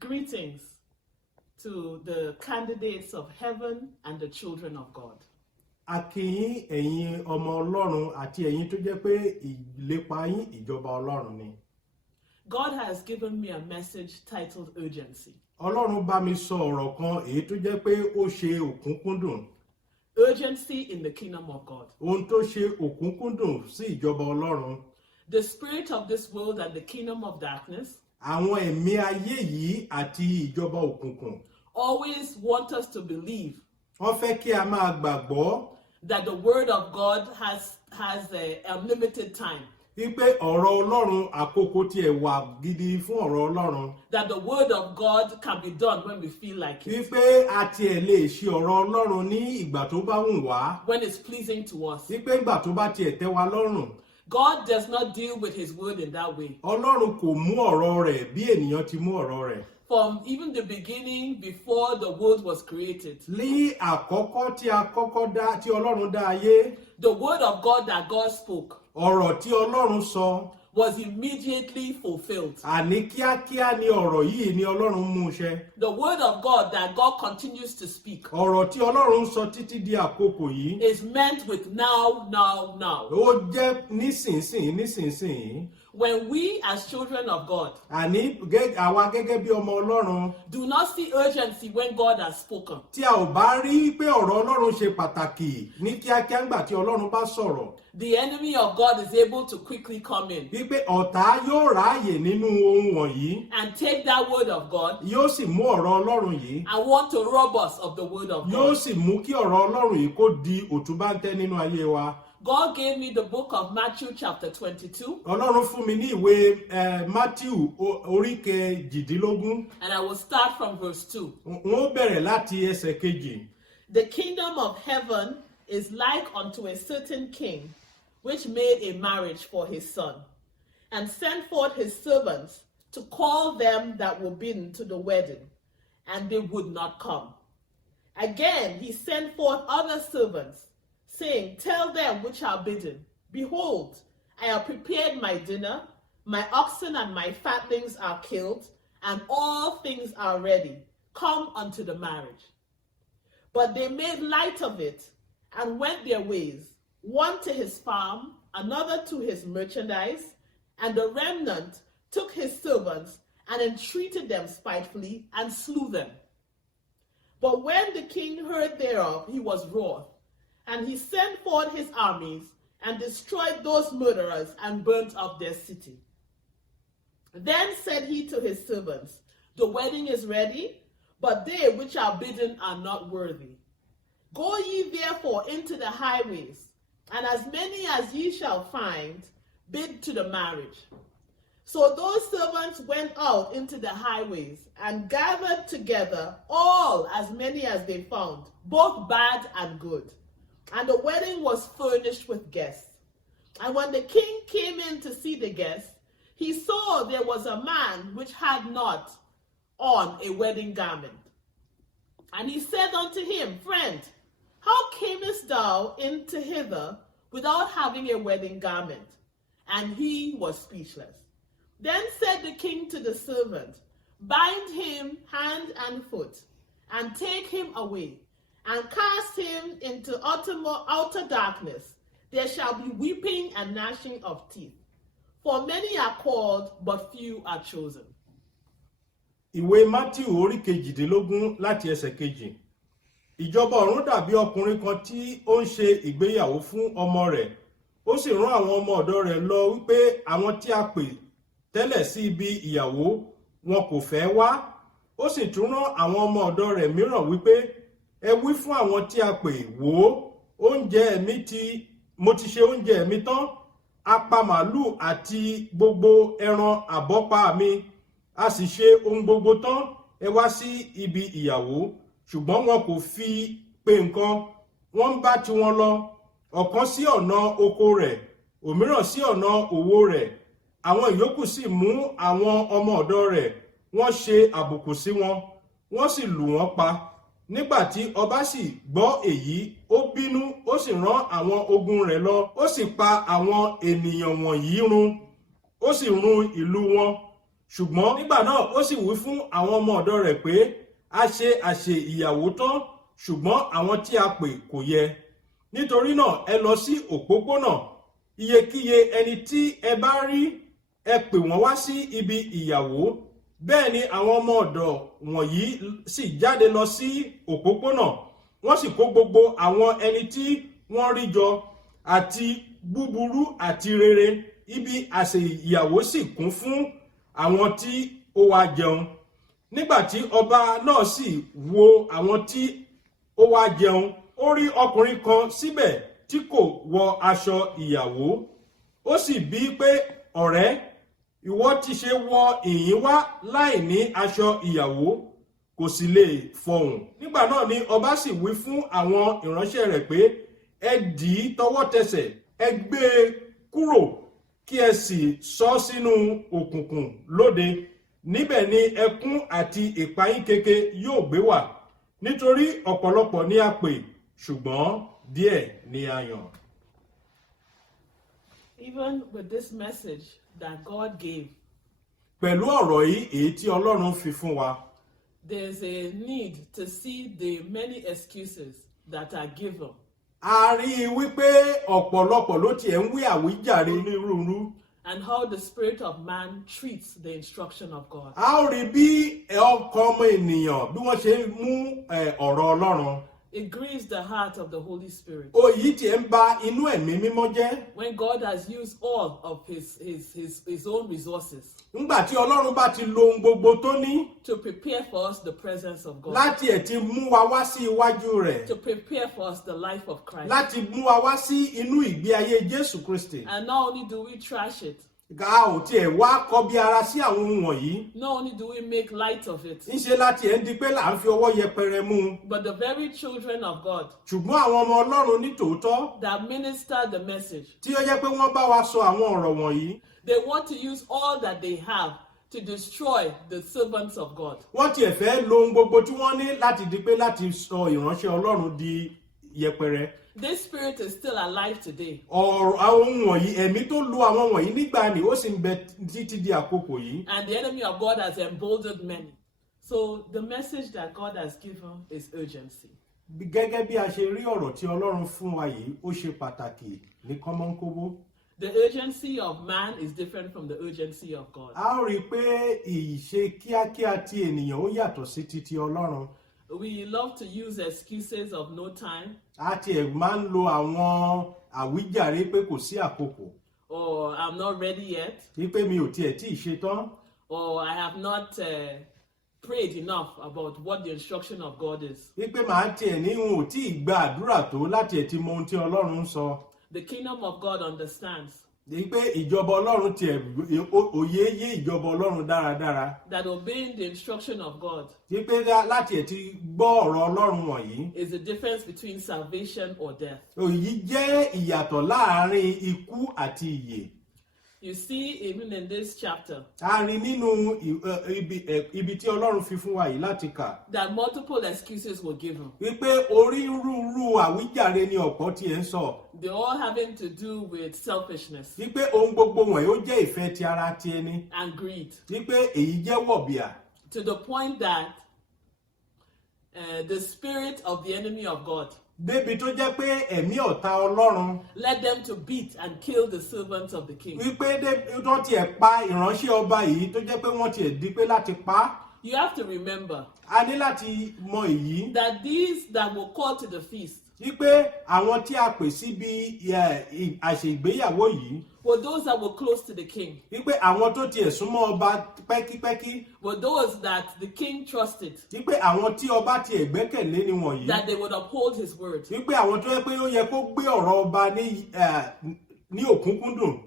Greetings to the candidates of heaven and the children of God. A kí yín ẹ̀yin ọmọ Ọlọ́run àti ẹ̀yin tó jẹ́ pé ìlépa yín ìjọba Ọlọ́run ni. God has given me a message titled Urgency. Ọlọ́run bá mi sọ ọ̀rọ̀ kan èyí tó jẹ́ pé ó ṣe òkúnkúndùn. Urgency in the kingdom of God. Ohun tó ṣe òkúnkúndùn sí ìjọba Ọlọ́run. The spirit of this world and the kingdom of darkness Àwọn ẹ̀mí ayé yìí àti ìjọba òkùnkùn. always want us to believe Wọ́n fẹ́ kí a máa gbàgbọ́ that the word of God has a limited time. wípé ọ̀rọ̀ Ọlọ́run àkókò tiẹ̀ wà gidi fún ọ̀rọ̀ Ọlọ́run. That the word of God can be done when we feel like it. Wípé a tiẹ̀ lè ṣe ọ̀rọ̀ Ọlọ́run ní ìgbà tó bá wù wá. When it's pleasing to us. Wípé ìgbà tó bá tiẹ̀ tẹ́ wa lọ́rùn. God does not deal with his word in that way. Ọlọ́run kò mú ọ̀rọ̀ rẹ̀ bí ènìyàn ti mú ọ̀rọ̀ rẹ̀. From even the beginning, before the world was created, Ní àkọ́kọ́ tí a kọ́kọ́ dá tí Ọlọ́run dá ayé, the word of God that God spoke ọ̀rọ̀ tí Ọlọ́run sọ, was immediately fulfilled. àní kíákíá ni ọ̀rọ̀ yìí ni Ọlọ́run mú ṣẹ. The word of God that God continues to speak Ọ̀rọ̀ tí Ọlọ́run sọ títí di àkókò yìí, is meant with now. ó jẹ́ nísinsìnyí. When we as children of God Àní àwa gẹ́gẹ́ bí ọmọ Ọlọ́run, do not see urgency when God has spoken, tí a ò bá rí pé ọ̀rọ̀ Ọlọ́run ṣe pàtàkì ní kíákíá ńgbà tí Ọlọ́run bá sọ̀rọ̀, the enemy of God is able to quickly come in wípé ọ̀tá yóò ráàyè nínú ohun wọ̀nyí, and take that word of God yóò sì mú ọ̀rọ̀ Ọlọ́run yìí, and want to rob us of the word of yóò God. sì mú kí ọ̀rọ̀ Ọlọ́run yìí kó di òtúbáńtẹ́ nínú ayé wa. God gave me the book of Matthew chapter 22, Ọlọ́run fún mi ní ìwé Matthew orí kejìdínlógún. and I will start from verse 2. Wọ́n bẹ̀rẹ̀ láti ẹsẹ̀ kejì. The kingdom of heaven is like unto a certain king, which made a marriage for his son, and sent forth his servants to call them that were bidden to the wedding, and they would not come. Again he sent forth other servants, saying, Tell them which are bidden, Behold, I have prepared my dinner, my oxen and my fatlings are killed, and all things are ready. Come unto the marriage. But they made light of it, and went their ways, one to his farm, another to his merchandise, and the remnant took his servants, and entreated them spitefully, and slew them. But when the king heard thereof, he was wroth, and he sent forth his armies, and destroyed those murderers, and burnt up their city. Then said he to his servants, The wedding is ready, but they which are bidden are not worthy. Go ye therefore into the highways, and as many as ye shall find, bid to the marriage. So those servants went out into the highways, and gathered together all as many as they found, both bad and good. And the wedding was furnished with guests. And when the king came in to see the guests, he saw there was a man which had not on a wedding garment. And he said unto him, Friend, how camest thou into hither without having a wedding garment? And he was speechless. Then said the king to the servant, Bind him hand and foot, and take him away, and cast him into outer darkness. There shall be weeping and gnashing of teeth. For many are called, but few are chosen. Ìwé Matthew orí kejìdínlógún láti ẹsẹ̀ kejì. Ìjọba ọ̀run dàbí ọkùnrin kan tí ó ń ṣe ìgbéyàwó fún ọmọ rẹ̀. Ó sì rán àwọn ọmọ ọ̀dọ̀ rẹ̀ lọ wípé àwọn tí a pè tẹ́lẹ̀ sí ibi ìyàwó wọn kò fẹ́ wá. Ó sì tún rán àwọn ọmọ ọ̀dọ̀ rẹ̀ mìíràn wípé ẹ wí fún àwọn tí a pè wò ó, mo ti ṣe oúnjẹ mi tán, apá màálù àti gbogbo ẹran àbọ́pa mi, a sì ṣe ohun gbogbo tán, ẹ wá sí ibi ìyàwó. Ṣùgbọ́n wọn kò fi pe nǹkan, wọ́n ń bá tiwọn lọ, ọ̀kan sí ọ̀nà oko rẹ̀, òmíràn sí ọ̀nà òwò rẹ̀. Àwọn ìyókù sì mú àwọn ọmọ ọ̀dọ̀ rẹ̀, wọ́n ṣe àbùkù sí wọn, wọ́n sì lù wọ́n pa. Nígbàtí ọba sì gbọ́ èyí, ó bínú, ó sì rán àwọn ogun rẹ̀ lọ, ó sì pa àwọn ènìyàn wọ̀nyí run, ó sì run ìlú wọn. ṣùgbọ́n nígbà náà ó sì wí fún àwọn ọmọ ọ̀dọ̀ rẹ̀ pé a ṣe àsè ìyàwó tán ṣùgbọ́n àwọn tí a pè kò yẹ. Nítorí náà ẹ lọ sí òpópónà, iyekíye ẹni tí ẹ bá rí ẹ pè wọ́n wá sí ibi ìyàwó. Bẹ́ẹ̀ ni àwọn ọmọ ọ̀dọ̀ wọ̀nyí sì jáde lọ sí òpópónà, wọ́n sì kó gbogbo àwọn ẹni tí wọ́n rí jọ, àti búburú àti rere. Ibi àsè ìyàwó sì kún fún àwọn tí ó wá jẹun. Nígbà tí ọba náà sì wo àwọn tí ó wá jẹun, ó rí ọkùnrin kan síbẹ̀ tí kò wọ aṣọ ìyàwó. Ó sì bí pé, ọ̀rẹ́, ìwọ ti ṣe wọ ìyìn wá láì ní aṣọ ìyàwó, kò sì lè fọhùn. Nígbà náà ni ọba sì wí fún àwọn ìránṣẹ́ rẹ̀ pé, ẹ dì í tọwọ́ tẹsẹ̀, ẹ gbé e kúrò, kí ẹ sì sọ sínú òkùnkùn lóde. Níbẹ̀ ni ẹkún àti ìpayín keke yóò gbé wà, nítorí ọ̀pọ̀lọpọ̀ ni a pè, ṣùgbọ́n díẹ̀ ni a yàn. Even with this message that God gave, Pẹ̀lú ọ̀rọ̀ yìí èyí tí Ọlọ́run fi fún wa, there's a need to see the many excuses that are given. a rí i wípé ọ̀pọ̀lọpọ̀ ló tiẹ̀ ń wí àwíjàre onírúurú. And how the spirit of man treats the instruction of God. A ó rí bí ọkàn ọmọ ènìyàn bí wọ́n ṣe ń mú ọ̀rọ̀ Ọlọ́run. It grieves the heart of the Holy Spirit. Òyì tiẹ̀ ń ba inú ẹ̀mí mímọ́ jẹ́. When God has used all of his own resources Nígbà tí Ọlọ́run bá ti lo ohun gbogbo tó ní to prepare for us the presence of God, láti ẹ̀ ti mú wa wá sí iwájú rẹ̀, to prepare for us the life of Christ. láti mú wa wá sí inú ìgbé ayé Jésù Kristi. And not only do we trash it, Ga ò tiẹ̀ wá kọbi ara sí àwọn ohun wọ̀nyí. not only do we make light of it, Ńṣe láti ẹ̀ ń di pé là ń fi ọwọ́ yẹpẹrẹ mú un. but the very children of God Ṣùgbọ́n àwọn ọmọ Ọlọ́run ní tòótọ́ that minister the message, tí ó jẹ́ pé wọ́n bá wa sọ àwọn ọ̀rọ̀ wọ̀nyí, they want to use all that they have to destroy the servants of God. wọ́n tiẹ̀ fẹ́ lo ohun gbogbo tí wọ́n ní láti di pé láti sọ ìránṣẹ́ Ọlọ́run di yẹpẹrẹ. This spirit is still alive today. Ọ̀rọ̀ àwọn ohun wọ̀nyí, ẹ̀mí tó lo àwọn wọ̀nyí nígbà ni ó sì ń bẹ títí di àkókò yìí. And the enemy of God has emboldened many. So the message that God has given is urgency. Gẹ́gẹ́ bí a ṣe rí ọ̀rọ̀ tí Ọlọ́run fún wa yìí, ó ṣe pàtàkì ní kọ́mọ́nkóbó. The urgency of man is different from the urgency of God. A ó rí i pé ìṣe kíákíá ti ènìyàn ó yàtọ̀ sí titi Ọlọ́run. We love to use excuses of no time, A tiẹ̀ máa ń lo àwọn àwíjàre pé kò sí àkókò, or I'm not ready yet, wípé mi ò tiẹ̀ tí ì ṣe tán, or I have not prayed enough about what the instruction of God is. wípé màá tiẹ̀ ní n ò tí ì gba àdúrà tó láti ẹ̀ ti mọ ohun tí Ọlọ́run ń sọ. The kingdom of God understands Wípé ìjọba Ọlọ́run tiẹ̀ òye yé ìjọba Ọlọ́run dáradára. that obeying the instruction of God Wípé láti ẹ̀ ti gbọ́ ọ̀rọ̀ Ọlọ́run wọ̀nyí. is the difference between salvation or death. Òyí jẹ́ ìyàtọ̀ láàárín ikú àti ìyè. You see, even in this chapter, A rí nínú ibi tí Ọlọ́run fi fún wa yìí láti kà. that multiple excuses were given. Wípé onírúurú àwíjàre ni ọ̀pọ̀ tiẹ̀ ń sọ. They're all having to do with selfishness Wípé ohun gbogbo wọ̀nyí ó jẹ́ ìfẹ́ ti ara ti ẹni. and greed, Wípé èyí jẹ́ wọ̀bìà. to the point that the spirit of the enemy of God Débi tó jẹ́ pé ẹ̀mí ọ̀tá Ọlọ́run. led them to beat and kill the servants of the king. Wípé wọ́n tiẹ̀ pa ìránṣẹ́ ọba yìí tó jẹ́ pé wọ́n tiẹ̀ di pé láti pa á. You have to remember A ní láti mọ èyí. that these that were called to the feast Wípé àwọn tí a pè síbi àṣẹ ìgbéyàwó yìí. were those that were close to the king, Wípé àwọn tó tiẹ̀ súnmọ́ ọba pẹ́kípẹ́kí. were those that the king trusted, Wípé àwọn tí ọba tiẹ̀ gbẹ́kẹ̀lé ni wọ̀nyí. that they would uphold his word. Wípé àwọn tó yẹ pé ó yẹ kó gbé ọ̀rọ̀ ọba ní òkúnkúndùn.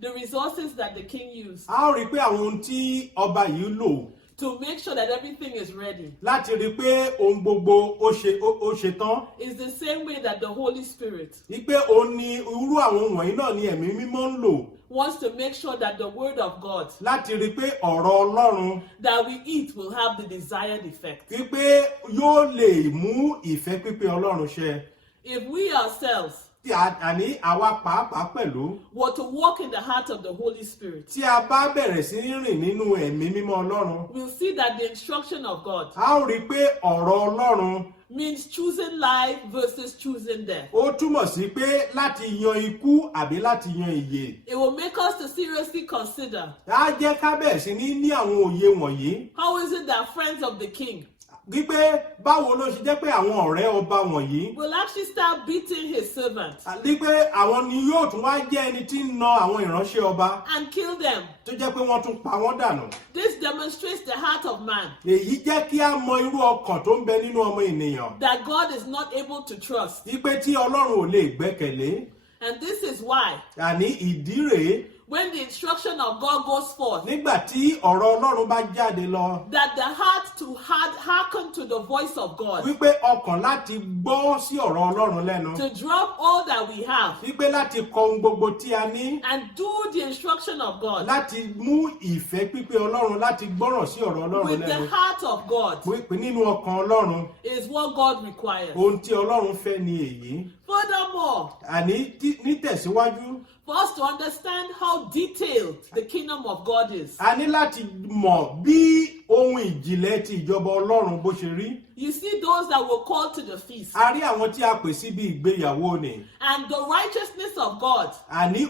The resources that the king used A ó rí i pé àwọn ohun tí ọba yìí lò to make sure that everything is ready láti rí i pé ohun gbogbo ó ṣe tán. is the same way that the Holy Spirit Wípé òun ni irú àwọn wọ̀nyí náà ni ẹ̀mí mímọ́ ń lò wants to make sure that the word of God láti rí i pé ọ̀rọ̀ Ọlọ́run that we eat will have the desired effect. wípé yóò lè mú ìfẹ́ pípé Ọlọ́run ṣẹ. If we ourselves àní àwa pàápàá pẹ̀lú were to walk in the heart of the Holy Spirit, tí a bá bẹ̀rẹ̀ sí rìn nínú ẹ̀mí mímọ́ Ọlọ́run, we'll see that the instruction of God a ó rí i pé ọ̀rọ̀ Ọlọ́run means choosing life versus choosing death. ó túmọ̀ sí pé láti yan ikú àbí láti yan ìyè. It will make us to seriously consider, á jẹ́ ká bẹ̀rẹ̀ sí ní àwọn òye wọ̀nyí how is it that friends of the king wípé báwo ló ṣe jẹ́ pé àwọn ọ̀rẹ́ ọba wọ̀nyí will actually start beating his servants wípé àwọn ni yóò tún wá jẹ́ ẹni tí ń na àwọn ìránṣẹ́ ọba and kill them. tó jẹ́ pé wọ́n tún pa wọ́n dànù. This demonstrates the heart of man, èyí jẹ́ kí á mọ irú ọkàn tó ń bẹ nínú ọmọ ènìyàn that God is not able to trust. wípé tí Ọlọ́run ò lè gbẹ́kẹ̀lé. And this is why, àní ìdí rèé when the instruction of God goes forth, nígbà tí ọ̀rọ̀ Ọlọ́run bá jáde lọ that the heart to hearken to the voice of God, wípé ọkàn láti gbọ́ sí ọ̀rọ̀ Ọlọ́run lẹ́nu to drop all that we have wípé láti kọ ohun gbogbo tí a ní and do the instruction of God láti mú ìfẹ́ pípé Ọlọ́run láti gbọ́ràn sí ọ̀rọ̀ Ọlọ́run with the lẹ́nu heart of God pé nínú ọkàn Ọlọ́run is what God requires. ohun tí Ọlọ́run fẹ́ ni èyí. Furthermore, àní nítẹ̀síwájú for us to understand how detailed the kingdom of God is, a ní láti mọ̀ bí ohun ìjìnlẹ̀ ti ìjọba Ọlọ́run bó ṣe rí. you see those that were called to the feast, A rí àwọn tí a pè síbi ìgbéyàwó ni and the righteousness of God àní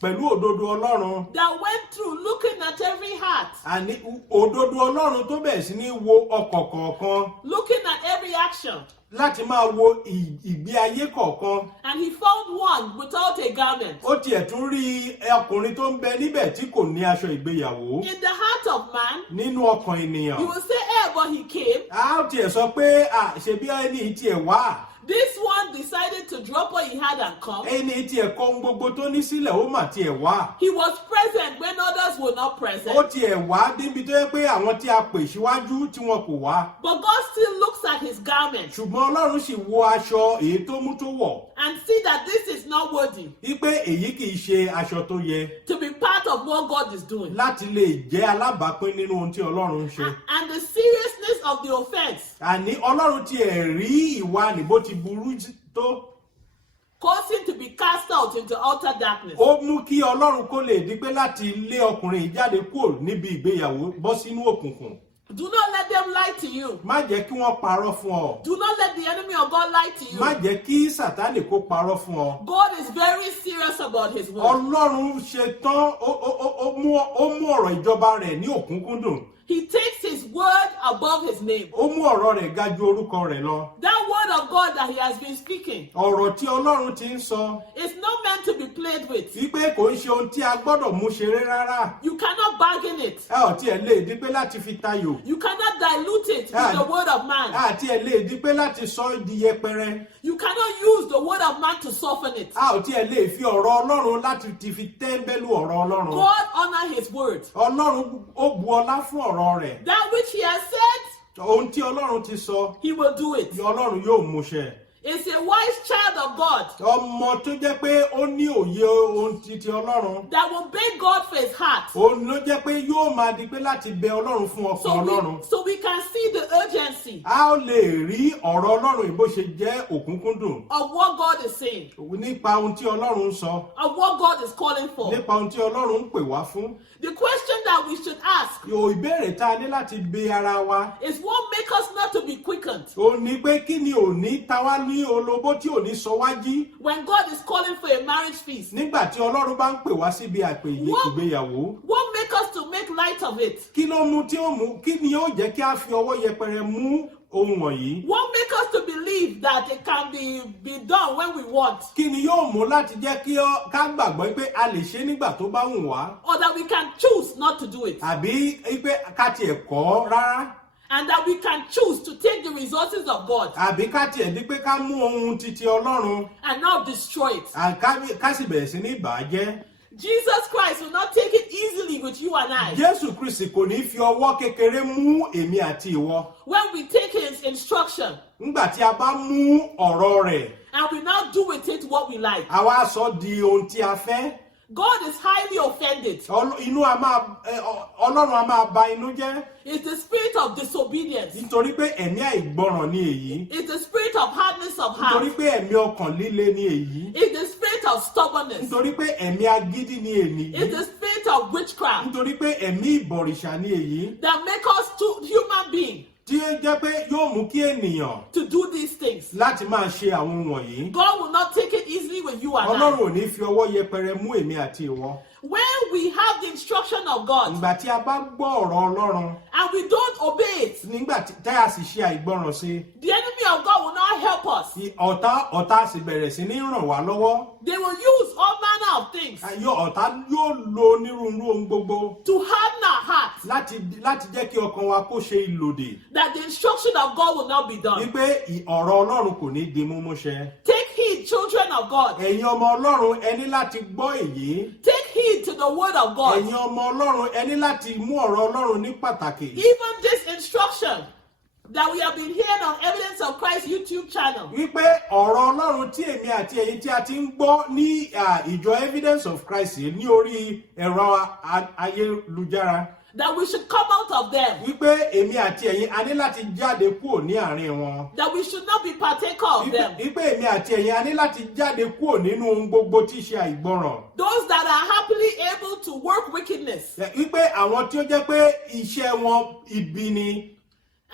pẹ̀lú òdodo Ọlọ́run that went through looking at every heart, àní òdodo Ọlọ́run tó bẹ̀rẹ̀ sí ní wo ọkàn kọ̀ọ̀kan looking at every action, láti máa wo ìgbé ayé kọ̀ọ̀kan. and he found one without a garment. Ó tiẹ̀ tún rí ọkùnrin tó ń bẹ níbẹ̀ tí kò ní aṣọ ìgbéyàwó In the heart of man, nínú ọkàn ènìyàn. you will say, but he came. A ó tiẹ̀ sọ pé ṣebí ẹni tiẹ̀ wá. This one decided to drop what he had and come. Ẹni tiẹ̀ kọ ohun gbogbo tó ní sílẹ̀ ó mà tiẹ̀ wá. He was present when others were not present. Ó tiẹ̀ wá débi tó yẹ pé àwọn tí a pè síwájú tí wọn kò wá. But God still looks at his garment Ṣùgbọ́n Ọlọ́run sì wo aṣọ èyí tó mú tó wọ̀. and see that this is not worthy Wípé èyí kì í ṣe aṣọ tó yẹ to be part of what God is doing. láti lè jẹ́ alábàápín nínú ohun tí Ọlọ́run ń ṣe. And the seriousness of the offense Àní Ọlọ́run tiẹ̀ rí ìwà ní bó ti burú tó. caused him to be cast out into utter darkness. Ó mú kí Ọlọ́run kó lè di pé láti lé ọkùnrin yìí jáde kúrò níbi ìgbéyàwó bọ́ sínú òkùnkùn. Do not let them lie to you. Má jẹ́ kí wọ́n parọ́ fún ọ. Do not let the enemy of God lie to you. Má jẹ́ kí Sátánì kó parọ́ fún ọ. God is very serious about his word. Ọlọ́run ṣe tán ó mú ọ̀rọ̀ ìjọba rẹ̀ ní òkúnkúndùn. He takes his word above his name. Ó mú ọ̀rọ̀ rẹ̀ ga ju orúkọ rẹ̀ lọ. That word of God that he has been speaking Ọ̀rọ̀ tí Ọlọ́run ti ń sọ is not meant to be played with. wípé kò ń ṣe ohun tí a gbọ́dọ̀ mú ṣeré rárá. You cannot bargain it. Ẹ ò tiẹ̀ lè di pé láti fi tayò. You cannot dilute it with the word of man. A tiẹ̀ lè di pé láti sọ ọ́ di yẹpẹrẹ. You cannot use the word of man to soften it. A ò tiẹ̀ lè fi ọ̀rọ̀ Ọlọ́run láti ti fi tẹ́ńbẹ́lú ọ̀rọ̀ Ọlọ́run. God honor his word. Ọlọ́run ó bu ọlá fún ọ̀rọ̀ rẹ̀. That which he has said, Ohun tí Ọlọ́run ti sọ, he will do it. Ọlọ́run yóò mú ṣẹ. Is a wise child of God Ọmọ tó jẹ́ pé ó ní òye ohun titi Ọlọ́run. that will beg God for his heart. Òun ló jẹ́ pé yóò máa di pé láti bẹ Ọlọ́run fún ọkàn Ọlọ́run. So we can see the urgency A ó lè rí ọ̀rọ̀ Ọlọ́run yìí bó ṣe jẹ́ òkúnkúndùn. of what God is saying, Nípa ohun tí Ọlọ́run ń sọ. of what God is calling for. Nípa ohun tí Ọlọ́run ń pè wá fún. The question that we should ask Ìbéèrè tá a ní láti bi ara wa. is what makes us not to be quickened Ó ní pé kí ni òní ta wá ní olobó tí òní sọ wá jí. when God is calling for a marriage feast. Nígbà tí Ọlọ́run bá ń pè wá síbi àpè ìgbéyàwó. What makes us to make light of it? Kí ló mú tí ó mú kí ni yóò jẹ́ kí a fi ọwọ́ yẹpẹrẹ mú ohun wọ̀nyí? What makes us to believe that it can be done when we want, Kí ni yóò mú láti jẹ́ kí ká gbàgbọ́ pé a lè ṣe nígbà tó bá wù wá? or that we can choose not to do it, Àbí pé ká tiẹ̀ kọ́ rárá? and that we can choose to take the resources of God Àbí ká tiẹ̀ di pé ká mú ohun titi Ọlọ́run and not destroy it? ká sì bẹ̀rẹ̀ sí ní bà á jẹ́? Jesus Christ will not take it easily with you and I. Jésù Kristi kò ní fi ọwọ́ kékeré mú èmi àti ìwọ. When we take his instruction Nígbà tí a bá mú ọ̀rọ̀ rẹ̀, and we now do with it what we like, a wá sọ di ohun tí a fẹ́. God is highly offended. Ọlọ́run a máa ba inú jẹ́. It's the spirit of disobedience. Nítorí pé ẹ̀mí àìgbọràn ni èyí. It's the spirit of hardness of Nítorí heart. pé ẹ̀mí ọkàn líle ni èyí. It's spirit of stubbornness. nítorí pé ẹ̀mí agídí ni ènìyí. It's the spirit of witchcraft nítorí pé ẹ̀mí ìbọ̀rìṣà ni èyí. that make us to human beings tí ó jẹ́ pé yóò mú kí ènìyàn to do these things. láti máa ṣe àwọn wọ̀nyí. God will not take it easily with you and ọlọ́run I. ò ní fi ọwọ́ yẹpẹrẹ mú èmi àti ìwọ. When we have the instruction of God ìgbà tí a bá gbọ́ ọ̀rọ̀ ọlọ́run and we don't obey it, nígbà tí a sì ṣe àìgbọràn sí the enemy of God will not help us. ọ̀tá sì bẹ̀rẹ̀ sí ní ràn wá lọ́wọ́. They will use all manner of things ọ̀tá yóò lo onírúurú ohun gbogbo to harden our hearts, láti jẹ́ kí ọkàn wa kó ṣe ìlòdì. that the instruction of God will not be done. wípé ọ̀rọ̀ ọlọ́run kò ní di múmúṣẹ. Take heed, children of God. ẹ̀yin ọmọ ọlọ́run ẹ ní láti gbọ́ èyí. Take heed to the word of God. ẹ̀yin ọmọ ọlọ́run ẹ ní láti mú ọ̀rọ̀ ọlọ́run ní pàtàkì. Even this instruction that we have been hearing on Evidence of Christ YouTube channel, wípé ọ̀rọ̀ ọlọ́run tí èmi àti ẹ̀yin tí a ti ń gbọ́ ní ìjọ Evidence of Christ ní orí ẹ̀rọ ayélujára. that we should come out of them, wípé èmi àti ẹ̀yin a ní láti jáde kúrò ní àárín wọn. that we should not be partaker of them. wípé èmi àti ẹ̀yin a ní láti jáde kúrò nínú ohun gbogbo tí í ṣe àìgbọràn. Those that are happily able to work wickedness wípé àwọn tí ó jẹ́ pé iṣẹ́ wọn ibi ni.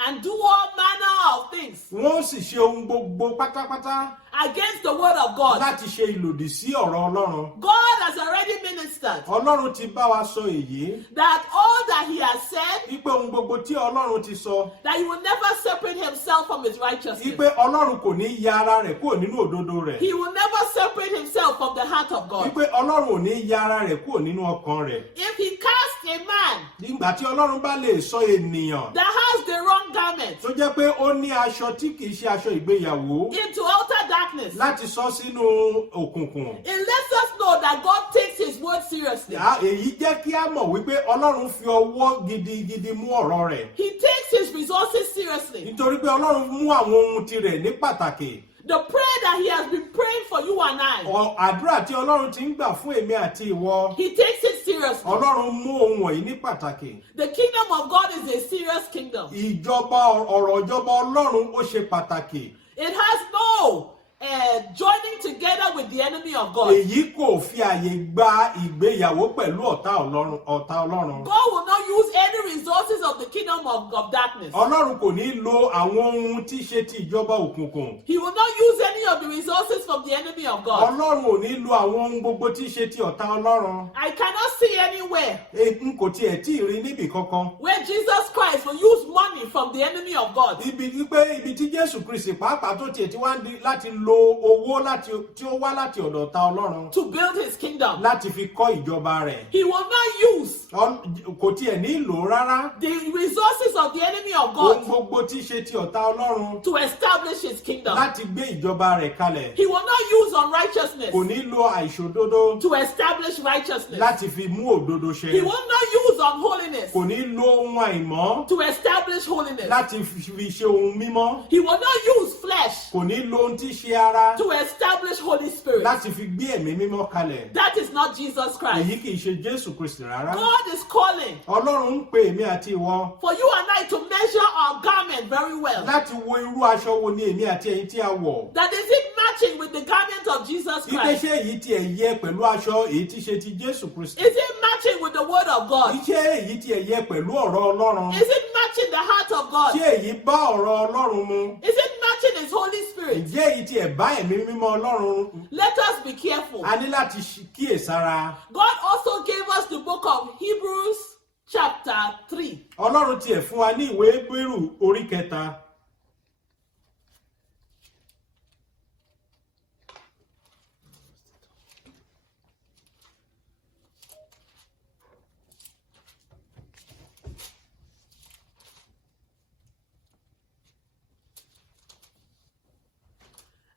and do all manner of things wọ́n sì ṣe ohun gbogbo pátápátá against the word of God. láti ṣe ìlòdì sí ọ̀rọ̀ ọlọ́run. God has already ministered ọlọ́run ti bá wa sọ èyí. that all that he has said, wípé ohun gbogbo tí ọlọ́run ti sọ. that he will never separate himself from his righteousness. wípé ọlọ́run kò ní ya ara rẹ̀ kúrò nínú òdodo rẹ̀. He will never separate himself from the heart of God. wípé ọlọ́run ò ní ya ara rẹ̀ kúrò nínú ọkàn rẹ̀. If he casts a man nígbà tí ọlọ́run bá lè sọ ènìyàn that has the wrong garment tó jẹ́ pé ó ní aṣọ tí kìí ṣe aṣọ ìgbéyàwó into outer darkness, láti sọ sínú òkùnkùn. it lets us know that God takes his word seriously. èyí jẹ́ kí a mọ̀ wípé ọlọ́run fi ọwọ́ gidigidi mú ọ̀rọ̀ rẹ̀. He takes his resources seriously. nítorí pé ọlọ́run mú àwọn ohun tirẹ̀ ní pàtàkì. The prayer that he has been praying for you and I, àdúrà tí ọlọ́run ti ń gbà fún èmi àti ìwọ. he takes it seriously. ọlọ́run mú ohun wọ̀nyí ní pàtàkì. The kingdom of God is a serious kingdom. ọ̀rọ̀ ìjọba ọlọ́run ó ṣe pàtàkì. It has no joining together with the enemy of God. èyí kò fi àyè gba ìgbéyàwó pẹ̀lú ọ̀tá ọlọ́run. God will not use any resources of the kingdom of darkness. ọlọ́run kò ní lo àwọn ohun tí ṣe ti ìjọba òkùnkùn. He will not use any of the resources from the enemy of God. ọlọ́run ò ní lo àwọn ohun gbogbo tí ṣe ti ọ̀tá ọlọ́run. I cannot see anywhere n kò tiẹ̀ tí ì rí níbì kankan. where Jesus Christ will use money from the enemy of God ibi tí Jésù Kristi pàápàá tó tiẹ̀ tí wá ń di láti lo owó tí ó wá láti ọ̀dọ̀ ọ̀tá ọlọ́run. to build his kingdom. láti fi kọ́ ìjọba rẹ̀. He will not use kò tiẹ̀ ní lò rárá. the resources of the enemy of ohun God gbogbo tí ṣe ti ọ̀tá ọlọ́run. to establish his kingdom. láti gbé ìjọba rẹ̀ kalẹ̀. He will not use unrighteousness kò ní lo àìṣòdodo. to establish righteousness. láti fi mú òdodo ṣe. He will not use unholiness kò ní lo ohun àìmọ́. to establish holiness. láti fi ṣe ohun mímọ́. He will not use flesh kò ní lo ohun tí ṣe ara. to establish Holy Spirit. láti fi gbé ẹ̀mí mímọ́ kalẹ̀. That is not Jesus Christ. èyí kì í ṣe Jésù Kristi rárá. God is calling ọlọ́run ń pe èmi àti ìwọ. for you and I to measure our garment very well. láti wo irú aṣọ wo ni èmi àti ẹ̀yin tí a wọ̀. That is it matching with the garment of Jesus ipe Christ? ṣé èyí tí ẹ̀ yẹ pẹ̀lú aṣọ èyí tí ṣe ti Jésù Kristi. Is it matching with the word of God? iṣẹ́ èyí tí ẹ̀ yẹ pẹ̀lú ọ̀rọ̀ Ọlọ́run. Is it matching the heart of God? ṣé èyí bá ọ̀rọ̀ Ọlọ́run mu. Is it matching his Holy Spirit? ǹjẹ́ èyí tí ẹ̀ bá ẹ̀mí mímọ́ Ọlọ́run. Let us be careful. a ní láti kíyèsára. God also gave us the book of Hebrews chapter 3. Ọlọ́run tiẹ̀ fún wa ní ìwé Hébérù orí 3.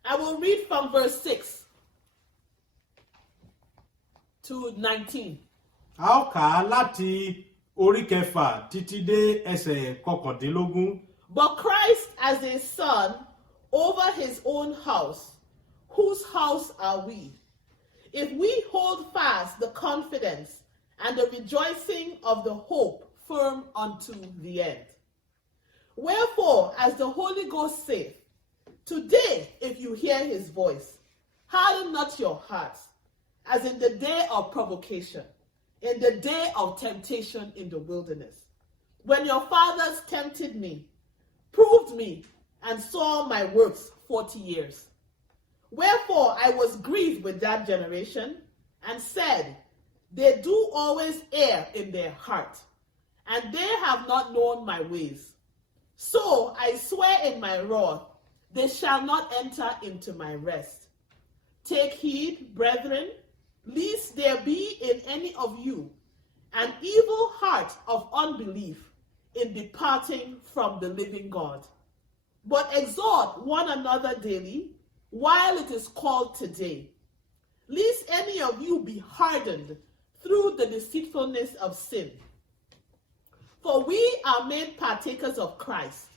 I will read from verse 6 to 19. a ó kà á láti orí 6 títí dé ẹsẹ̀ 19. But Christ as a son over his own house, whose house are we? If we hold fast the confidence and the rejoicing of the hope firm unto the end. Wherefore, as the Holy Ghost saith, today, if you hear his voice, Harden not your hearts, as in the day of provocation, in the day of temptation in the wilderness, when your fathers tempted me, proved me, and saw my works 40 years. Wherefore I was grieved with that generation, and said, they do always err in their heart, and they have not known my ways. So I swear in my wrath, they shall not enter into my rest. Take heed, brethren, lest there be in any of you an evil heart of unbelief in departing from the living God. But exhort one another daily, while it is called today, lest any of you be hardened through the deceitfulness of sin. For we are made partakers of Christ,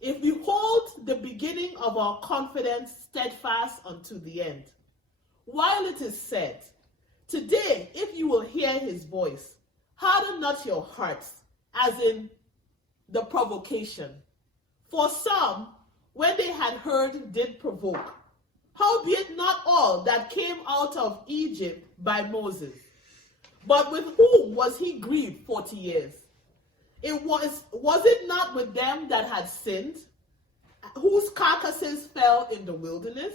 if we hold the beginning of our confidence steadfast unto the end. While it is said, today, if you will hear his voice, harden not your hearts, as in the provocation. For some, when they had heard, did provoke. Howbeit not all that came out of Egypt by Moses. But with whom was he grieved 40 years? Was it not with them that had sinned, whose carcasses fell in the wilderness?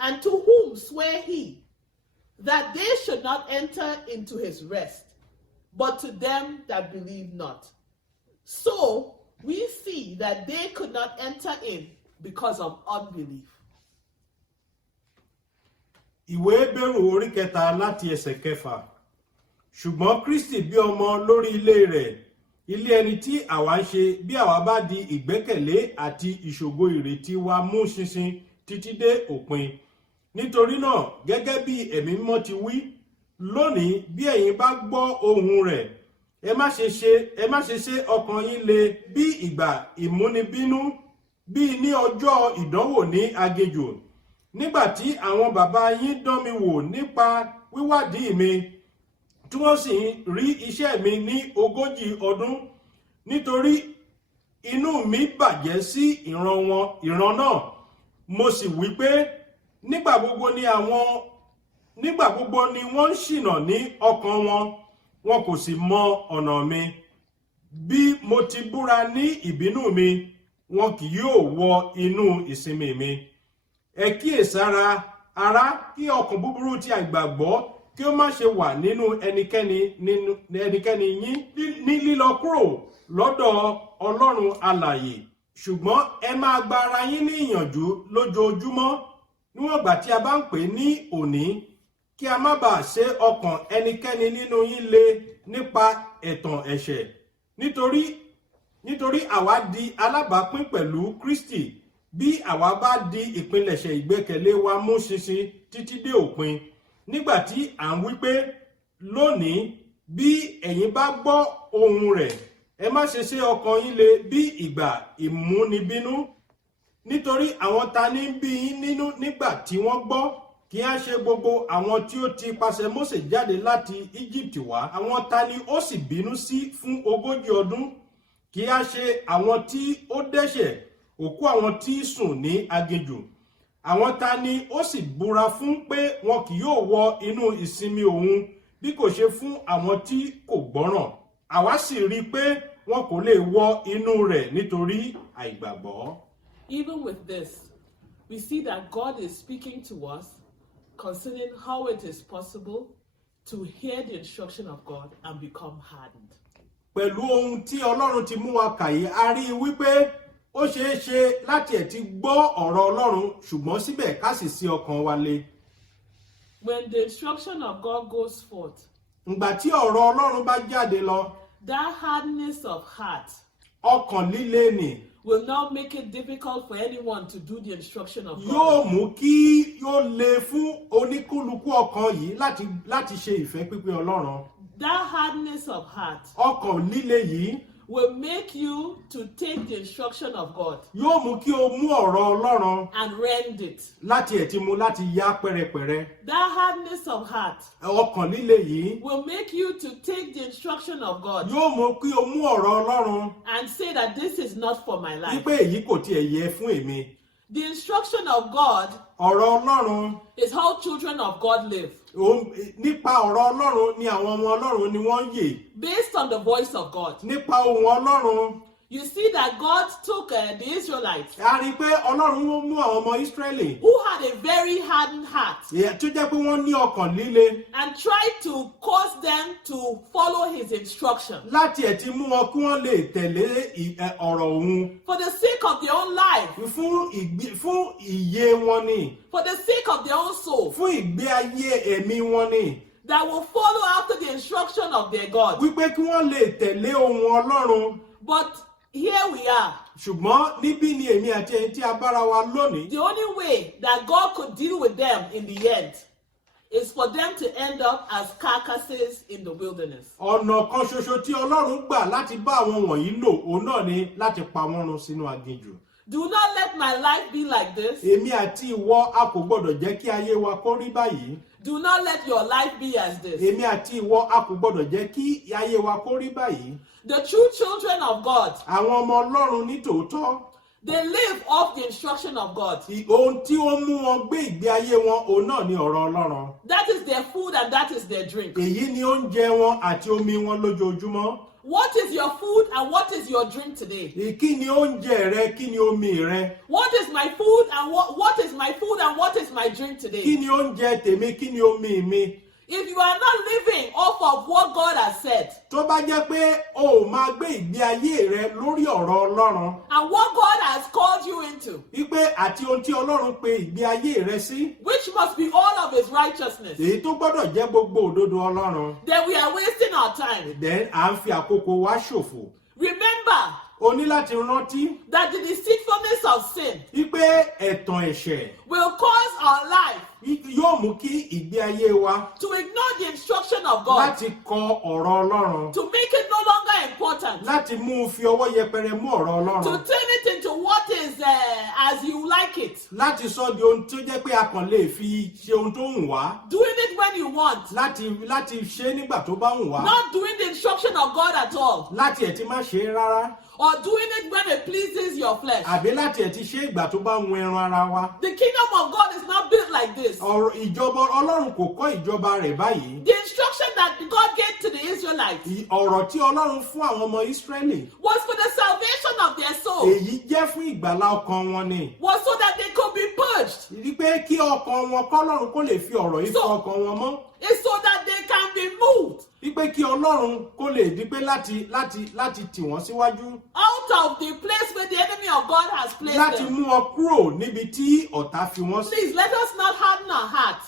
And to whom sware he, that they should not enter into his rest, but to them that believe not? So we see that they could not enter in because of unbelief. Ìwé Hébérù orí kẹta láti ẹsẹ̀ kẹfà. Ṣùgbọ́n Kristi bí ọmọ lórí ilé rẹ̀, ilé ẹni tí àwa ń ṣe bí àwa bá di ìgbẹ́kẹ̀lé àti ìṣògo ìrètí wa mú ṣinṣin títí dé òpin. Nítorí náà, gẹ́gẹ́ bí ẹ̀mí mímọ́ ti wí, lónìí bí ẹ̀yin bá gbọ́ ohùn rẹ̀, ẹ má ṣe ṣe ọkàn yín le bí ìgbà ìmúnibínú, bí ní ọjọ́ ìdánwò ní aginjù. Nígbàtí àwọn bàbá yín dán mi wò nípa wíwádìí mi, tí wọ́n sì rí iṣẹ́ mi ní 40 ọdún, nítorí inú mi bàjẹ́ sí ìran náà. Mo sì wí pé nígbà gbogbo ni wọ́n ń ṣìnà ní ọkàn wọn kò sì mọ ọ̀nà mi. Bí mo ti búra ní ìbínú mi, wọn kì yóò wọ inú ìsinmi mi. Ẹ kíyèsára, ará, kí ọkàn búburú tí àìgbàgbọ́ kí ó má ṣe wà nínú ẹnikẹ́ni yín ní lílọ kúrò lọ́dọ̀ Ọlọ́run alààyè. Ṣùgbọ́n ẹ máa gba ara yín ní ìyànjú lójoojúmọ́, níwọ̀n ìgbà tí a bá ń pè ní òní, kí a má bàa ṣe ọkàn ẹnikẹ́ni nínú yín le nípa ẹ̀tàn ẹ̀ṣẹ̀. Nítorí àwa di alábàápín pẹ̀lú Kristi, bí àwa bá di ìpilẹ̀ṣẹ̀ ìgbẹ́kẹ̀lé wa mú ṣinṣin títí dé òpin. Nígbàtí à ń wí pé lónìí bí ẹ̀yin bá gbọ́ ohùn rẹ̀, ẹ má ṣe ṣe ọkàn yín le bí ìgbà ìmúnibínú. Nítorí àwọn ta ní bí yín nínú nígbà tí wọ́n gbọ́, kí á ṣe gbogbo àwọn tí ó ti pasẹ̀ Mósè jáde láti Egypt wá. Àwọn ta ni ó sì bínú sí fún 40 ọdún, kí á ṣe àwọn tí ó dẹ́ṣẹ̀, òkú àwọn tí sùn ní aginjù. Àwọn ta ni ó sì búra fún pé wọn kì yóò wọ inú ìsinmi òun, bí kò ṣe fún àwọn tí kò gbọ́ràn. Àwa sì rí pé wọn kò lè wọ inú rẹ̀ nítorí àìgbàgbọ́. Even with this, we see that God is speaking to us concerning how it is possible to hear the instruction of God and become hardened. Pẹ̀lú ohun tí Ọlọ́run ti mú wa kà yìí, a rí wípé ó ṣeé ṣe láti ẹ̀ ti gbọ́ ọ̀rọ̀ Ọlọ́run, ṣùgbọ́n síbẹ̀ ká sì sí ọkàn wa le. When the instruction of God goes forth, Ǹgbà tí ọ̀rọ̀ Ọlọ́run bá jáde lọ, that hardness of heart ọkàn líle nì will not make it difficult for anyone to do the instruction of yóò God. mú kí yóò le fún oníkúlùkù ọkàn yìí láti ṣe ìfẹ́ pípé Ọlọ́run. That hardness of heart Ọkàn líle yìí will make you to take the instruction of God yóò mú kí o mú ọ̀rọ̀ Ọlọ́run and rend it. láti ẹ̀ ti mú láti yá pẹ́rẹpẹ̀rẹ. That hardness of heart Ọkàn líle yìí will make you to take the instruction of God yóò mú kí o mú ọ̀rọ̀ Ọlọ́run and say that this is not for my life. wípé èyí kò tiẹ̀ yẹ fún èmi. The instruction of God ọ̀rọ̀ ọlọ́run is how children of God live, nípa ọ̀rọ̀ ọlọ́run ni àwọn ọmọ ọlọ́run ni wọ́n ń yè. based on the voice of God. Nípa ohùn ọlọ́run You see that God took the Israelites, a rí i pé ọlọ́run ó mú àwọn ọmọ Ísírẹ́lì who had a very hardened heart, tó jẹ́ pé wọ́n ní ọkàn líle and tried to cause them to follow his instruction láti ẹ̀ ti mú wọn kí wọ́n lè tẹ̀lé ọ̀rọ̀ òun for the sake of their own life, fún ìyè wọn ni, for the sake of their own soul, fún ìgbé ayé ẹ̀mí wọn ni, that will follow after the instruction of their God. wípé kí wọ́n lè tẹ̀lé ohùn ọlọ́run. But here we are. Ṣùgbọ́n níbí ni èmi àti ẹ̀yin tí a bára wa lónìí. The only way that God could deal with them in the end is for them to end up as carcasses in the wilderness. Ọ̀nà kan ṣoṣo tí Ọlọ́run gbà láti bá àwọn wọ̀nyí lò òun náà ni láti pa wọ́n run sínú aginjù. Do not let my life be like this. Èmi àti ìwọ a kò gbọdọ̀ jẹ́ kí ayé wa kó rí báyìí. Do not let your life be as this. Èmi àti ìwọ a kò gbọdọ̀ jẹ́ kí ayé wa kó rí báyìí. The true children of God, Àwọn ọmọ Ọlọ́run ní tòótọ́. they live off the instruction of God. Ohun tí ó mú wọn gbé ìgbé ayé wọn òun náà ni ọ̀rọ̀ Ọlọ́run. That is their food and that is their drink. Èyí ni oúnjẹ wọn àti omi wọn lójoojúmọ́. What is your food and what is your drink today? Kí ni oúnjẹ rẹ, kí ni omi rẹ? What is my food and what is my food and what is my drink today? Kí ni oúnjẹ tèmi, kí ni omi mi? If you are not living off of what God has said, Tó bá jẹ́ pé o ò máa gbé ìgbé ayé rẹ lórí ọ̀rọ̀ Ọlọ́run. and what God has called you into, Wípé àti ohun tí Ọlọ́run pe ìgbé ayé rẹ sí. which must be all of his righteousness, Èyí tó gbọ́dọ̀ jẹ́ gbogbo òdodo Ọlọ́run. then we are wasting our time. Then à ń fi àkókò wa ṣòfò. Remember O ní láti rántí that the deceitfulness of sin wípé ẹ̀tàn ẹ̀ṣẹ̀ will cause our life yóò mú kí ìgbé ayé wa to ignore the instruction of God, láti kọ ọ̀rọ̀ Ọlọ́run. to make it no longer important, Láti mú un fi ọwọ́ yẹpẹrẹ mú ọ̀rọ̀ to Ọlọ́run. turn it into what is as you like it, Láti sọ di ohun tó jẹ́ pé a kàn lè fi ṣe ohun tó wù wá. doing it when you want, Láti ṣe é nígbà tó bá wù wá. not doing the instruction of God at all, Láti ẹ̀ ti má ṣe é rárá. or doing it when it pleases your flesh. Àbí láti ẹ̀ ti ṣe é ìgbà tó bá wù ẹran ara wa. The kingdom of God is not built like this. Ọ̀rọ̀ ìjọba Ọlọ́run kò kọ́ ìjọba rẹ̀ báyìí. The instruction that God gave to the Israelites Ọ̀rọ̀ tí Ọlọ́run fún àwọn ọmọ Ísírẹ́lì. was for the salvation of their soul, Èyí jẹ́ fún ìgbàlá ọkàn wọn ni. was so that they could be purged. Wípé kí ọkàn wọn kọ́lọ́run kó lè fi ọ̀rọ̀ yìí fún ọkàn wọn mọ́. It's so that they can be moved Wípé kí Ọlọ́run kó lè di pé láti tì wọ́n síwájú. out of the place where the enemy of God has placed Láti them. mú wọn kúrò níbi tí ọ̀tá fi wọ́n sí. Please let us not harden our hearts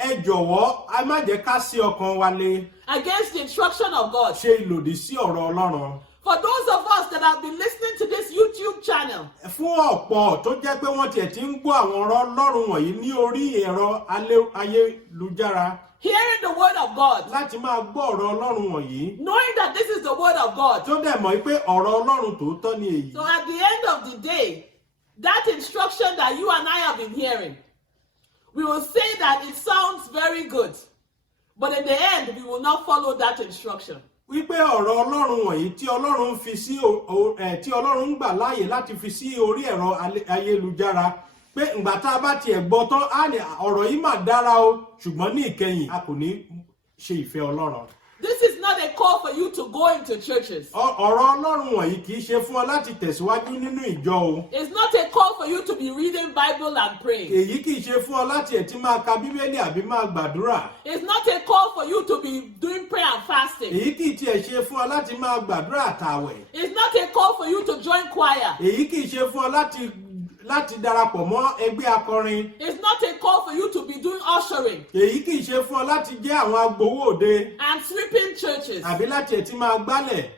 Ẹ jọ̀wọ́, a má jẹ́ ká sí ọkàn wa le. against the instruction of God. Ṣe ìlòdì sí ọ̀rọ̀ Ọlọ́run. For those of us that have been listening to this YouTube channel, Fún ọ̀pọ̀ tó jẹ́ pé wọ́n tiẹ̀ ti ń gbọ́ àwọn ọ̀rọ̀ Ọlọ́run wọ̀nyí ní orí ẹ̀rọ ayélujára. hearing the word of God, Láti máa gbọ́ ọ̀rọ̀ Ọlọ́run wọ̀nyí. knowing that this is the word of God, Tó dẹ̀ mọ̀ pé ọ̀rọ̀ Ọlọ́run tòótọ́ ni èyí. so at the end of the day, that instruction that you and I have been hearing, we will say that it sounds very good, but in the end, we will not follow that instruction. Wípé ọ̀rọ̀ Ọlọ́run wọ̀nyí tí Ọlọ́run fi sí tí Ọlọ́run gbà láàyè láti fi sí orí ẹ̀rọ ayélujára pé ìgbà tá a bá tiẹ̀ gbọ́ tán á ní ọ̀rọ̀ yìí mà dára o ṣùgbọ́n ní ìkẹyìn a kò ní ṣe ìfẹ́ Ọlọ́run. This is not a call for you to go into churches. Ọ̀rọ̀ Ọlọ́run wọ̀nyí kì í ṣe fún ọ láti tẹ̀síwájú nínú ìjọ o. It's not a call for you to be reading Bible and praying. Èyí kì í ṣe fún ọ láti ẹ̀ tí máa ka Bíbélì àbí máa gbàdúrà. It's not a call for you to be doing prayer and fasting. Èyí kì í tiẹ̀ ṣe fún ọ láti máa gbàdúrà àtàwẹ̀. It's not a call for you to join choir. Èyí kì í ṣe fún ọ láti darapọ̀ mọ́ ẹgbẹ́ akọrin. It's not a call for you to be doing ushering Èyí kì í ṣe fún ọ láti jẹ́ àwọn agbowó òde and sweeping churches. àbí láti ẹ̀ tí máa gbálẹ̀.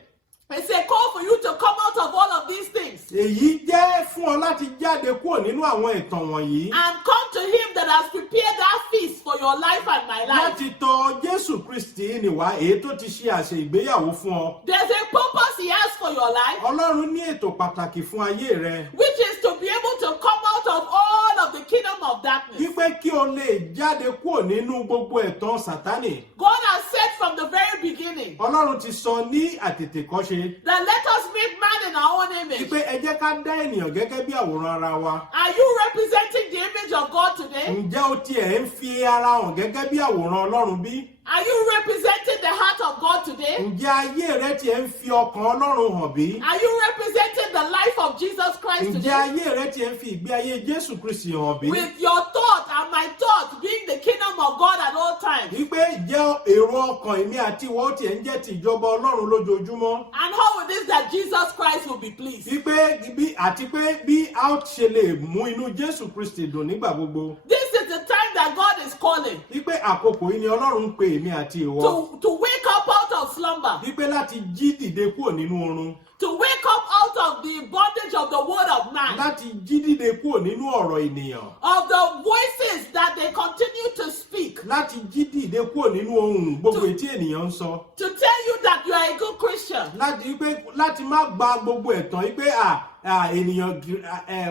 It's a call for you to come out of all of these things Èyí jẹ́ fún ọ láti jáde kúrò nínú àwọn ìtàn wọ̀nyí. and come to Him that has prepared that feast for your life and my life. Láti tọ̀ Jésù Kristi nìwá èyí tó ti ṣe àṣẹ ìgbéyàwó fún ọ. There's a purpose He has for your life, Ọlọ́run ní ètò pàtàkì fún ayé rẹ. which is to be able to come out of all of the kingdom of darkness wípé kí o lè jáde kúrò nínú gbogbo ẹ̀tàn Sátánì. God has said from the very beginning Ọlọ́run ti sọ ní àtètèkọ́ṣe that let us make man in our own image. wípé ẹ jẹ́ ká dá ènìyàn gẹ́gẹ́ bí àwòrán ara wa. Are you representing the image of God today? Ǹjẹ́ o tiẹ̀ ń fi ara hàn gẹ́gẹ́ bí àwòrán Ọlọ́run bí? Are you representing the heart of God today? Ǹjẹ́ ayé rẹ tiẹ̀ ń fi ọkàn Ọlọ́run hàn bí? Are you representing the life of Jesus Christ Ǹjẹ́ today? ayé rẹ tiẹ̀ ń fi ìgbé ayé Jésù Kristi hàn bí? With your thought and my thought being the kingdom of God at all times. Wípé jẹ́ èrò ọkàn èmi àti ìwọ tiẹ̀ ń jẹ́ ti ìjọba Ọlọ́run lójoojúmọ́. And how it is that Jesus Christ will be pleased. Wípé àti pé bí a ó ṣe lè mú inú Jésù Kristi dùn nígbà gbogbo. This is the time that God is calling Wípé àkókò yìí ni Ọlọ́run ń pe èmi àti ìwọ. to wake up out of slumber. Wípé láti jí dìde kúrò nínú oorun. To wake up out of the bondage of the word of man. Láti jí dìde kúrò nínú ọ̀rọ̀ ènìyàn. Of the voices that they continue to speak. Láti jí dìde kúrò nínú ohun gbogbo tí ènìyàn ń sọ. To tell you that you are a good Christian. Láti má gba gbogbo ẹ̀tàn wípé ènìyàn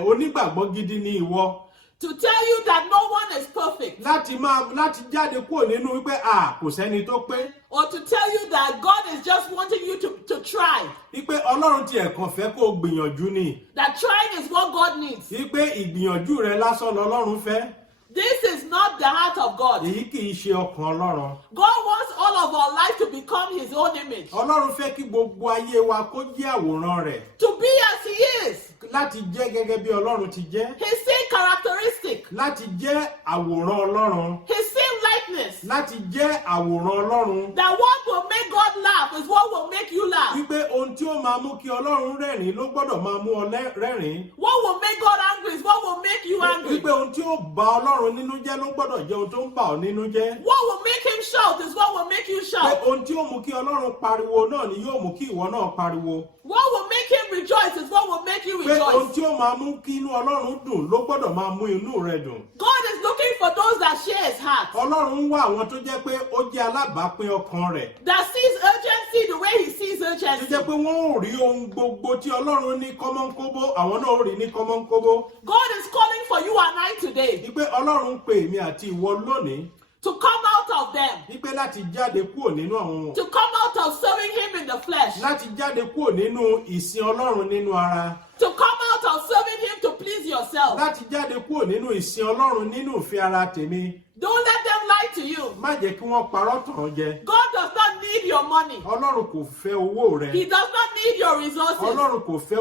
onígbàgbọ́ gidi ni ìwọ. To tell you that no one is perfect. Láti jáde kúrò nínú wípé kò sẹ́ni tó pé. Or to tell you that God is just wanting you to try. Wípé Ọlọ́run tiẹ̀ kàn fẹ́ kó o gbìyànjú ni. That trying is what God needs. Wípé ìgbìyànjú rẹ lásán lọ́lọ́run fẹ́. This is not the heart of God. Èyí kì í ṣe ọkàn Ọlọ́run. God wants all of our life to become His own image. Ọlọ́run fẹ́ kí gbogbo ayé wa kó jẹ́ àwòrán rẹ̀. To be as He is. Láti jẹ́ gẹ́gẹ́ bí Ọlọ́run ti jẹ́. His same characteristic. Láti jẹ́ àwòrán Ọlọ́run. His same likeness. Láti jẹ́ àwòrán Ọlọ́run. That what will make God laugh is what will make you laugh. Wípé ohun tí ó máa mú kí Ọlọ́run rẹ́rìn ló gbọ́dọ̀ máa mú ọ rẹ́rìn. What will make God angry is what will make you angry. Wípé ohun tí ó bà Ọlọ́run nínú jẹ́ ló gbọ́dọ̀ jẹ́ ohun tó ń bà ọ́ nínú jẹ́. What will make Him shout is what will make you Pé shout. ohun tí ó mú kí Ọlọ́run pariwo náà ni yóò mú kí ìwọ náà pariwo. What will make Him rejoice is what will make you Pé ohun rejoice. tí ó máa mú kí inú Ọlọ́run dùn ló gbọ́dọ̀ máa mú inú rẹ dùn. God is looking for those that share His heart. Ọlọ́run ń wá àwọn tó jẹ́ pé ó jẹ́ alábàápín ọkàn rẹ̀. That sees urgency the way He sees Tó urgency. jẹ́ pé wọ́n ò rí ohun gbogbo tí Ọlọ́run ní kọ́mọ́nkóbó àwọn náà ò rí ní kọ́mọ́nkóbó. God is calling for you and I today Wípé Ọlọ́run ń pe èmi àti ìwọ lónìí. to come out of them. Wípé láti jáde kúrò nínú àwọn wọn. To come out of serving Him in the flesh. Láti jáde kúrò nínú ìsìn Ọlọ́run nínú ara. To come out of serving Him to please yourself. Láti jáde kúrò nínú ìsìn Ọlọ́run nínú ìfẹ́ ara tèmi. Don't let them lie to you. Má jẹ́ kí wọ́n parọ́ tàn ọ́ jẹ. God does not need your money. Ọlọ́run kò fẹ́ owó rẹ. He does not need your resources. Ọlọ́run kò fẹ́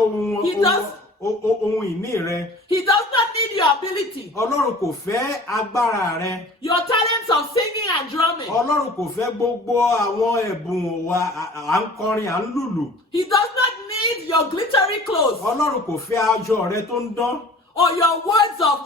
ohun ìní rẹ. He does not need your ability. Ọlọ́run kò fẹ́ agbára rẹ. Your talents of singing and drumming. Ọlọ́run kò fẹ́ gbogbo àwọn ẹ̀bùn wa à ń kọrin à ń lùlù. He does not need your glittery clothes Ọlọ́run kò fẹ́ aṣọ rẹ tó ń dán. or your words of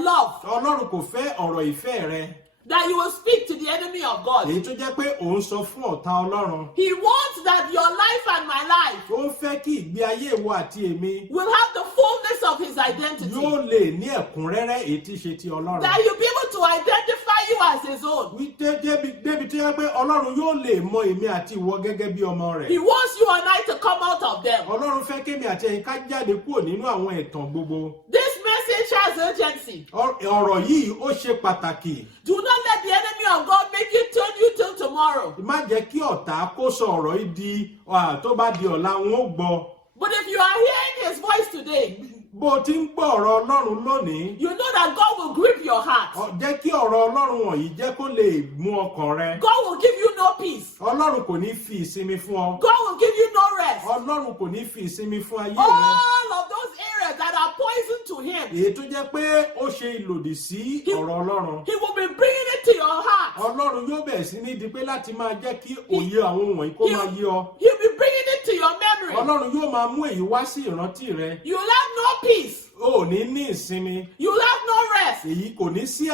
love Ọlọ́run kò fẹ́ ọ̀rọ̀ ìfẹ́ rẹ. that you will speak to the enemy of God. Èyí tó jẹ́ pé òun sọ fún ọ̀tá Ọlọ́run. He wants that your life and my life Ó ń fẹ́ kí ìgbé ayé ìwọ àti èmi will have the fullness of His identity. yóò lè ní ẹ̀kúnrẹ́rẹ́ èyí tí ṣe ti Ọlọ́run. That you'll be able to identify you as His own. Débi tí wọ́n pé Ọlọ́run yóò lè mọ èmi àti ìwọ gẹ́gẹ́ bí ọmọ rẹ̀. He wants you and I to come out of them. Ọlọ́run fẹ́ kémi àti ẹ̀yin ká jáde kúrò nínú àwọn ẹ̀tàn gbogbo. This message has urgency. Ọ̀rọ̀ yìí ó ṣe pàtàkì. Do not let the enemy of God make you turn you till tomorrow. Má jẹ́ kí ọ̀tá kó sọ ọ̀rọ̀ yìí di tó bá di ọ̀la wọn ó gbọ́. But if you are hearing His voice today, Bó o ti ń gbọ́ ọ̀rọ̀ Ọlọ́run lónìí, you know that God will grip your heart. jẹ́ kí ọ̀rọ̀ Ọlọ́run wọ̀nyí jẹ́ kó lè mú ọkàn rẹ. God will give you no peace. Ọlọ́run kò ní fi ìsinmi fún ọ. God will give you no rest. Ọlọ́run kò ní fi ìsinmi fún ayé rẹ. All of those areas that are poison to Him, Èyí tó jẹ́ pé ó ṣe ìlòdì sí ọ̀rọ̀ Ọlọ́run. He will be bringing it to your heart. Ọlọ́run yóò bẹ̀rẹ̀ sí ní di pé láti máa jẹ́ kí òye àwọn wọ̀nyí kó máa yé ọ. He'll be bringing it to your memory. Ọlọ́run yóò máa mú èyí wá sí ìrántí rẹ. You'll have no peace. O ò ní ní ìsinmi. You'll have no rest. Èyí kò ní sí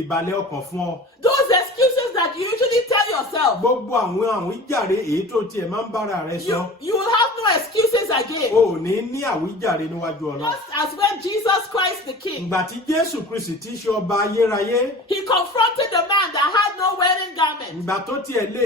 ìbàlẹ̀ ọkàn fún ọ. Those excuses that you usually tell yourself, Gbogbo àwọn àwíjàre èyí tó tiẹ̀ máa ń bára rẹ sọ. you will have no excuses again. O ò ní àwíjàre níwájú Ọlọ́run. Just as when Jesus Christ the King, Ìgbà tí Jésù Kristi tí í ṣe ọba ayérayé, He confronted the man that had no no wedding garment. ìgbà tó tiẹ̀ lè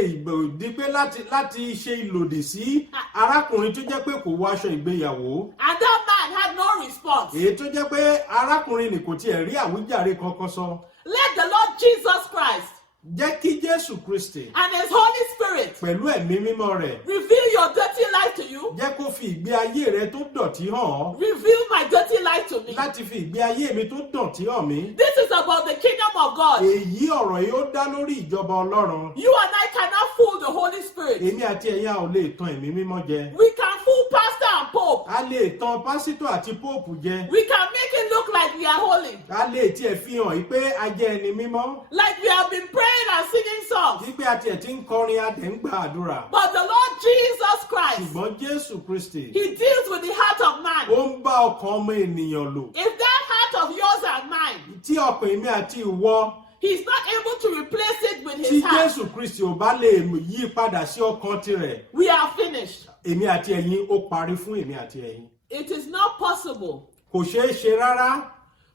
di pé láti ṣe ìlòdì sí arákùnrin tó jẹ́ pé kò wọ aṣọ ìgbéyàwó. And that man had no response. èyí tó jẹ́ pé arákùnrin ni kò tiẹ̀ rí àwíjàre kankan sọ. Let the Lord Jesus Christ jẹ́ kí Jésù Kristi and His Holy Spirit pẹ̀lú ẹ̀mí mímọ́ rẹ̀ reveal your dirty life to you. jẹ́ kó fi ìgbé ayé rẹ tó dọ̀tí hàn ọ́. Reveal my dirty life to me. láti fi ìgbé ayé mi tó dọ̀tí hàn mí. This is about the kingdom of God. èyí ọ̀rọ̀ yìí ó dá lórí ìjọba Ọlọ́run. You and I cannot fool the Holy Spirit. èmi àti ẹ̀yin a ò lè tan ẹ̀mí mímọ́ jẹ. We can fool pastor and pope. a lè tan pásítọ̀ àti póòpù jẹ. We can make it look like we are holy. a lè tiẹ̀ fi hàn yìí pé a jẹ́ ẹni mímọ́. Like we have been praying and singing songs. wípé a tiẹ̀ ti ń kọrin a tẹ̀ ń gba àdúrà. But the Lord Jesus Christ, ṣùgbọ́n Jésù Kristi He deals with the heart of man. ó ń bá ọkàn ọmọ ènìyàn lò. If that heart of yours and mine, tí ọkàn èmi àti ìwọ He's not able to replace it with tí His heart, Jésù Kristi ò bá lè yí padà sí ọkàn tirẹ̀, we are finished. èmi àti ẹ̀yin ó parí fún èmi àti ẹ̀yin. It is not possible kò ṣeé ṣe rárá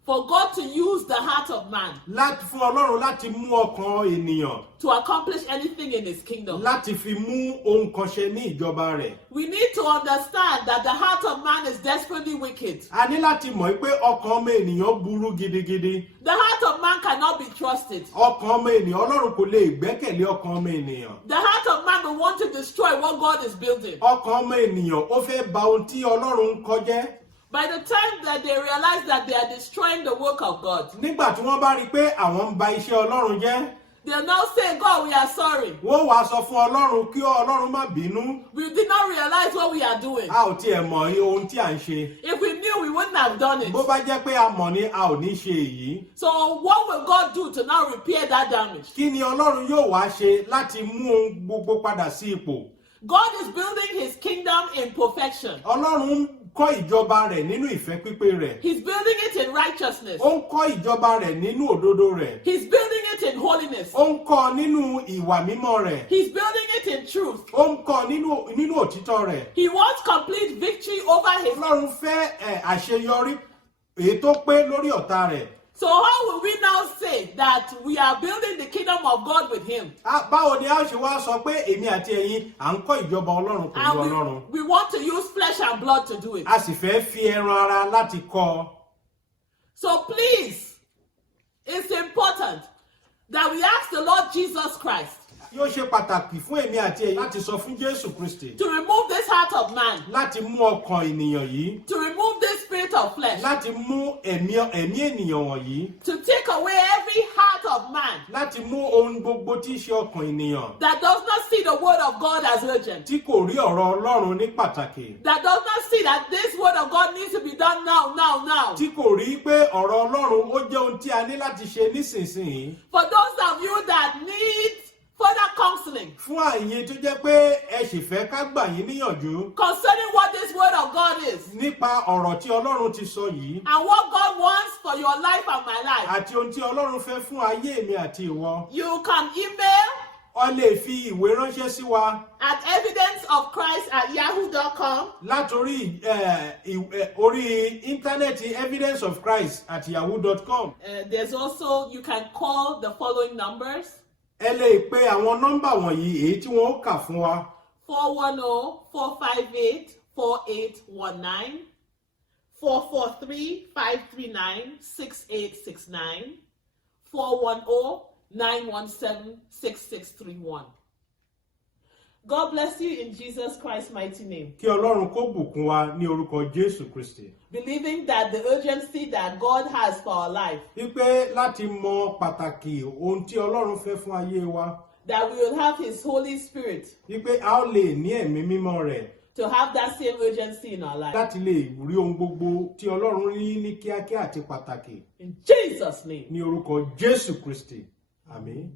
for God to use the heart of man fún Ọlọ́run láti mú ọkàn ènìyàn to accomplish anything in His kingdom. láti fi mú ohun kan ṣe ní ìjọba rẹ̀. We need to understand that the heart of man is desperately wicked. a ní láti mọ̀ pé ọkàn ọmọ ènìyàn burú gidigidi. The heart of man cannot be trusted. ọkàn ọmọ ènìyàn Ọlọ́run kò lè gbẹ́kẹ̀lé ọkàn ọmọ ènìyàn. The heart of man will want to destroy what God is building. ọkàn ọmọ ènìyàn ó fẹ́ bà ohun tí Ọlọ́run ń kọ́ jẹ́. By the time that they realize that they are destroying the work of God, nígbà tí wọ́n bá rí i pé àwọn ń ba iṣẹ́ Ọlọ́run jẹ́, they'll now say, God, we are sorry. wọ́n wàá sọ fún Ọlọ́run kí Ọlọ́run má bínú. We did not realize what we are doing. a ò tiẹ̀ mọ̀ ohun tí à ń ṣe. If we knew, we wouldn't have done it. bó bá jẹ́ pé a mọ̀ ni a ò ní ṣe èyí. So what will God do to now repair that damage? kí ni Ọlọ́run yóò wá ṣe láti mú ohun gbogbo padà sí ipò? God is building His kingdom in perfection. Ọlọ́run ń kọ́ ìjọba rẹ̀ nínú ìfẹ́ pípé rẹ̀. He's building it in righteousness. ó ń kọ́ ìjọba rẹ̀ nínú òdodo rẹ̀. He's building it in holiness. ó ń kọ́ nínú ìwà mímọ́ rẹ̀. He's building it in truth. ó ń kọ́ nínú òtítọ́ rẹ̀. He wants complete victory over His. Ọlọ́run fẹ́ àṣeyọrí èyí tó pé lórí ọ̀tá rẹ̀. So how will we now say that we are building the kingdom of God with Him? báwo ni a ṣe wá sọ pé èmi àti ẹ̀yin à ń kọ́ ìjọba Ọlọ́run pẹ̀lú Ọlọ́run? And we want to use flesh and blood to do it. a sì fẹ́ fi ẹran ara láti kọ́ ọ. So please, it's important that we ask the Lord Jesus Christ yóò ṣe pàtàkì fún èmi àti ẹ̀yin láti sọ fún Jésù Kristi to remove this heart of man, láti mú ọkàn ènìyàn yìí, to remove this spirit of flesh, láti mú ẹ̀mí ènìyàn wọ̀nyí, to take away every heart of man láti mú ohun gbogbo tí í ṣe ọkàn ènìyàn that does not see the word of God as urgent, tí kò rí ọ̀rọ̀ Ọlọ́run ní pàtàkì, that does not see that this word of God needs to be done now. tí kò rí pé ọ̀rọ̀ Ọlọ́run ó jẹ́ ohun tí a ní láti ṣe nísinsìnyí. For those of you that need further counseling fún àyè tó jẹ́ pé ẹ sì fẹ́ ká gbà yín níyànjú concerning what this word of God is nípa ọ̀rọ̀ tí Ọlọ́run ti sọ yìí and what God wants for your life and my life, àti ohun tí Ọlọ́run fẹ́ fún ayé mi àti ìwọ, you can email o lè fi ìwé ránṣẹ́ sí wa at evidenceofchrist@yahoo.com látòrí orí íńtánẹ́ẹ̀tì evidenceofchrist@yahoo.com. There's also, you can call the following numbers: ẹ lè pe àwọn nọ́mbà wọ̀nyí èyí tí wọ́n ó kà fún wa: 410-458-4819, 443-539-6869, 410-917-6631. God bless you in Jesus Christ's mighty name. kí Ọlọ́run kó bùkún wa ní orúkọ Jésù Kristi. Believing that the urgency that God has for our life, wípé láti mọ pàtàkì ohun tí Ọlọ́run fẹ́ fún ayé wa, that we will have His Holy Spirit wípé a ó lè ní ẹ̀mí mímọ́ rẹ̀ to have that same urgency in our life. láti lè rí ohun gbogbo tí Ọlọ́run rí ní kíákíá àti pàtàkì. In Jesus' name. ní orúkọ Jésù Kristi. Àmín.